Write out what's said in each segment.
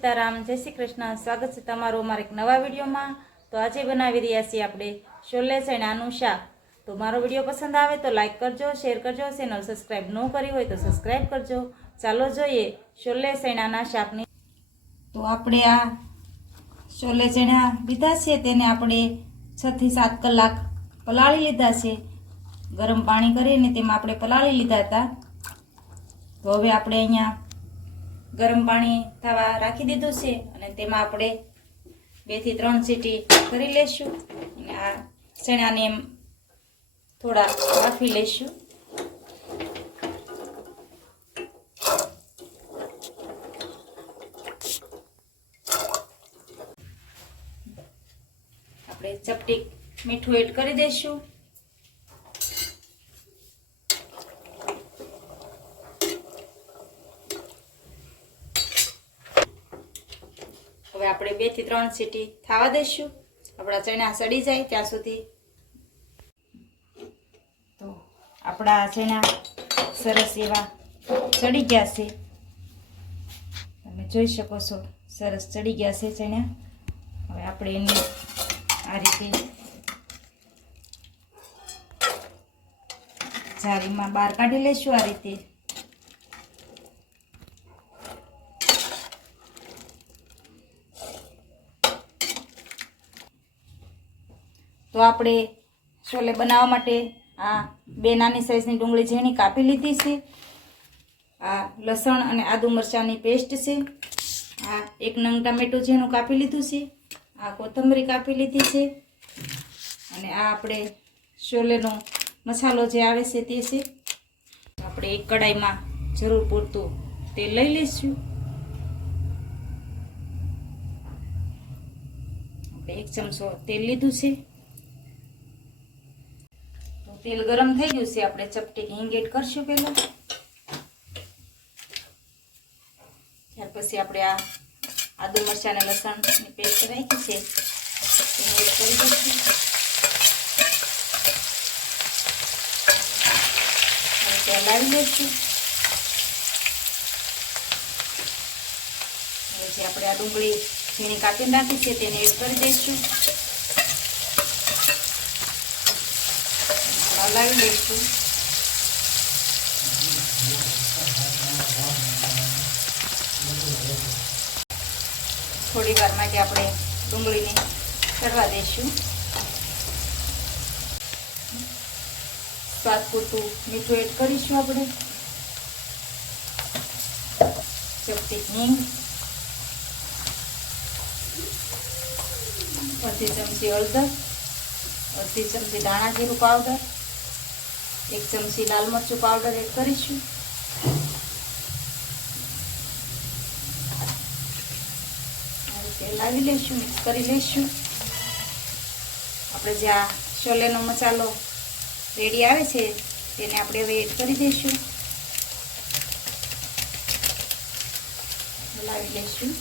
सीताराम जय श्री कृष्ण। स्वागत है तमारू अमारा एक नवा विडियो में। तो आज बनावी रह्या छीए आपणे छोले चणानुं शाक। तो मारो विडियो पसंद आवे तो लाइक करजो, शेर करजो, चेनल सब्सक्राइब न करी होय तो सब्सक्राइब करजो। चालो जोईए छोले चणाना शाकनी। तो आपणे आ छोले चणा लीधा छे तेने आपणे 6 થી 7 કલાક પલાળી લીધા છે। गरम पाणी करीने तेमां आपणे पलाળી લીધા હતા। तो हवे आपणे अहींया गरम पाणी थवा राखी दीधुं छे अने तेमां आपणे 2 થી 3 सीटी करी लेशुं अने आ चणाने थोड़ा बाफी लेशुं। आपणे चपटीक मीठું एड करी देशुं। હવે આપણે 2 થી 3 सीटी થવા દેશું। આપણા ચણા સડી જાય ત્યાં સુધી। તો આપણા ચણા સરસ એવા ચડી ગયા છે। તમે જોઈ શકો છો સરસ ચડી ગયા છે ચણા। હવે આપણે એને આ રીતે જારીમાં બહાર કાઢી લેશું આ રીતે। तो आपणे छोले बनावा माटे आ 2 नानी साइजनी डूंगળી झीणी कापी लीधी छे। आ लसण अने आदु मरचानी पेस्ट छे। आ 1 नंग टमेटो झीणुं कापी लीधुं छे। आ कोथमरी कापी लीधी छे अने आ आपणे छोलेनो मसालो जे आवे छे ते छे। आपणे एक कढ़ाईमां जरूर पूरतुं तेल लई लईशुं। आपणे 1 चमचो तेल लीधुं छे। तेल गरम थई गयुं छे। आपणे चपटी हींग एड करशुं पहेला। त्यार पछी आपणे आ आदु मरचां अने लसणनी पेस्ट राखी छे તેને એડ કરી દઈશું। હવે તે હલાવી લઈશું। હવે જે આપણે આ ડુંગળી ઝીણી કાપીને રાખી છે તેને એડ કરી દઈશું। हलावी लईशुं। थोड़ी वार माटे आपणे डूंगळीने चढ़वा देशुं। स्वाद पूरतुं मीठुं एड करीशुं। आपणे चपटी हींग, अर्धी चमची हळदर, अर्धी चमची धाणा जीरुं पाउडर, 1 चमची लाल मरचुं पाउडर एड करीशुं। हलावी लईशुं, मिक्स करी लईशुं। आपणे जे आ छोलेनो मसालो रेडी आवे छे तेने आपणे हवे एड करी दईशुं। हलावी लईशुं।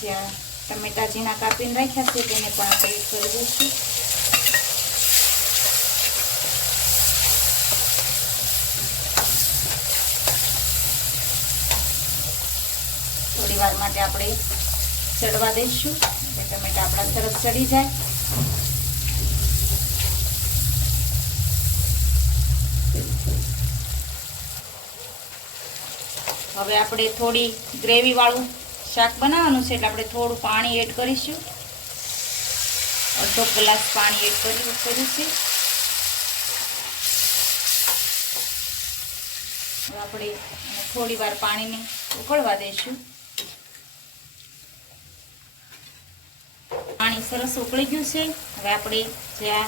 जे आ टमेटा झीणा कापीने राख्या छे तेने पण આપણે એડ કરી દઈશું। થોડી વાર માટે આપણે ચડવા દઈશું એટલે ટમેટા આપણા સરસ ચડી જાય। હવે આપણે થોડી ગ્રેવી વાળું શાક बनाववानुं छे એટલે આપણે થોડું પાણી એડ કરીશું। અડધો ગ્લાસ પાણી એડ કર્યું છે। હવે આપણે થોડી વાર પાણીને ઉકળવા દઈશું। પાણી સરસ ઉકળી ગયું છે। હવે આપણે જે આ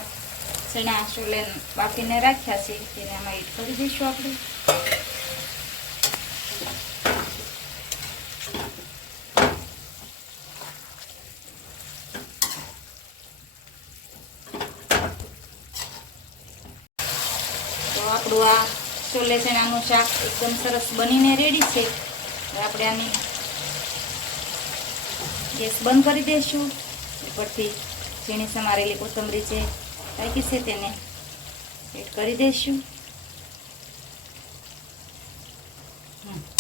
ચણા છોલે બાફીને રાખ્યા છે તેને આમાં એડ કરી દઈશું। આપણે આપણું આ छोले चणाનું શાક એકદમ સરસ બનીને રેડી છે। હવે આપણે આની ગેસ બંધ કરી દઈશું। ઉપરથી ઝીણી સમારેલી કોથમરી જે રાખી છે તેને એડ કરી દઈશું। હમ.